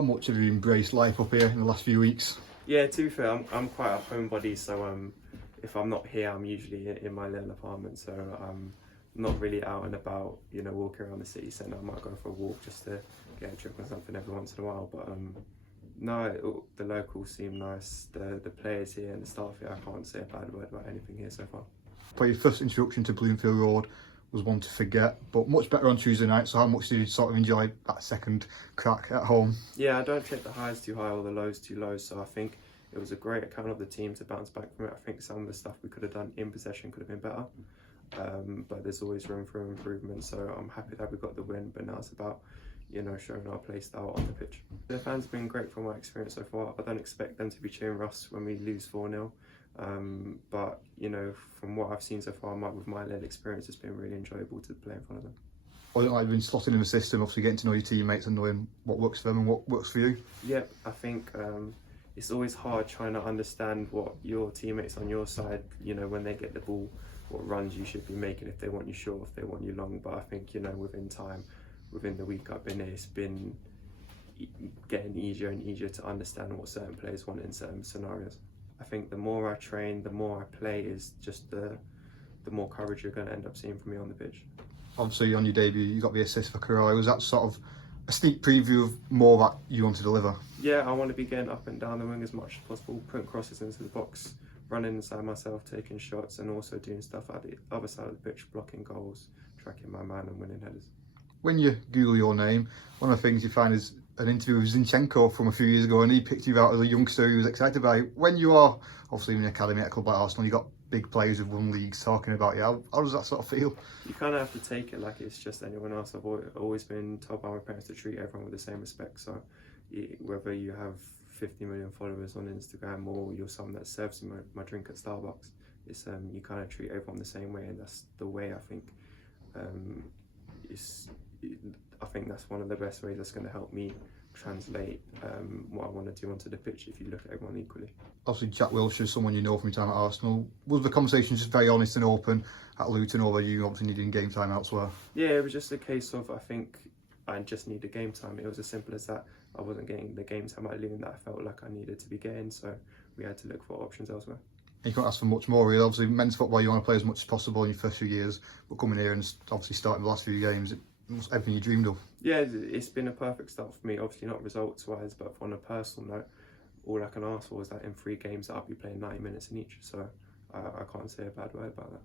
How much have you embraced life up here in the last few weeks? Yeah, to be fair, I'm quite a homebody, so if I'm not here, I'm usually in my little apartment, so I'm not really out and about, walking around the city centre. I might go for a walk just to get a drink or something every once in a while, but no, the locals seem nice, the players here and the staff here, I can't say a bad word about anything here so far. But your first introduction to Bloomfield Road was one to forget, but much better on Tuesday night, so how much did you sort of enjoy that second crack at home? Yeah, I don't take the highs too high or the lows too low, so I think it was a great account of the team to bounce back from it. I think some of the stuff we could have done in possession could have been better, but there's always room for improvement, so I'm happy that we got the win, but now it's about showing our play style on the pitch. The fans have been great from my experience so far. I don't expect them to be cheering us when we lose 4-0, but from what I've seen so far, with my little experience, it's been really enjoyable to play in front of them. Or like being slotted in the system, obviously getting to know your teammates and knowing what works for them and what works for you? Yep, I think it's always hard trying to understand what your teammates on your side, when they get the ball, what runs you should be making, if they want you short, if they want you long. But I think, within time, within the week I've been here, it's been getting easier and easier to understand what certain players want in certain scenarios. I think the more I train, the more I play, is just the more coverage you're going to end up seeing from me on the pitch. Obviously, on your debut, you got the assist for Reuell. Was that sort of a sneak preview of more that you want to deliver? Yeah, I want to be getting up and down the wing as much as possible, putting crosses into the box, running inside myself, taking shots, and also doing stuff at the other side of the pitch, blocking goals, tracking my man and winning headers. When you Google your name, one of the things you find is an interview with Zinchenko from a few years ago, and he picked you out as a youngster who was excited by it. When you are obviously in the academy at a club like Arsenal, you got big players who've won leagues talking about you. How does that sort of feel? You kind of have to take it like it's just anyone else. I've always been told by my parents to treat everyone with the same respect. So whether you have 50 million followers on Instagram or you're someone that serves me my drink at Starbucks, it's you kind of treat everyone the same way, and that's the way I think I think that's one of the best ways that's going to help me translate what I want to do onto the pitch, if you look at everyone equally. Obviously, Jack Wilshere is someone you know from your time at Arsenal. Was the conversation just very honest and open at Luton, or were you obviously needing game time elsewhere? Yeah, it was just a case of, I think I just needed game time. It was as simple as that. I wasn't getting the game time at Luton that I felt like I needed to be getting, so we had to look for options elsewhere. You can't ask for much more, really. Obviously, men's football, you want to play as much as possible in your first few years, but coming here and obviously starting the last few games, it's everything you dreamed of. Yeah, it's been a perfect start for me. Obviously not results-wise, but on a personal note, all I can ask for is that in 3 games that I'll be playing 90 minutes in each. So I can't say a bad word about that.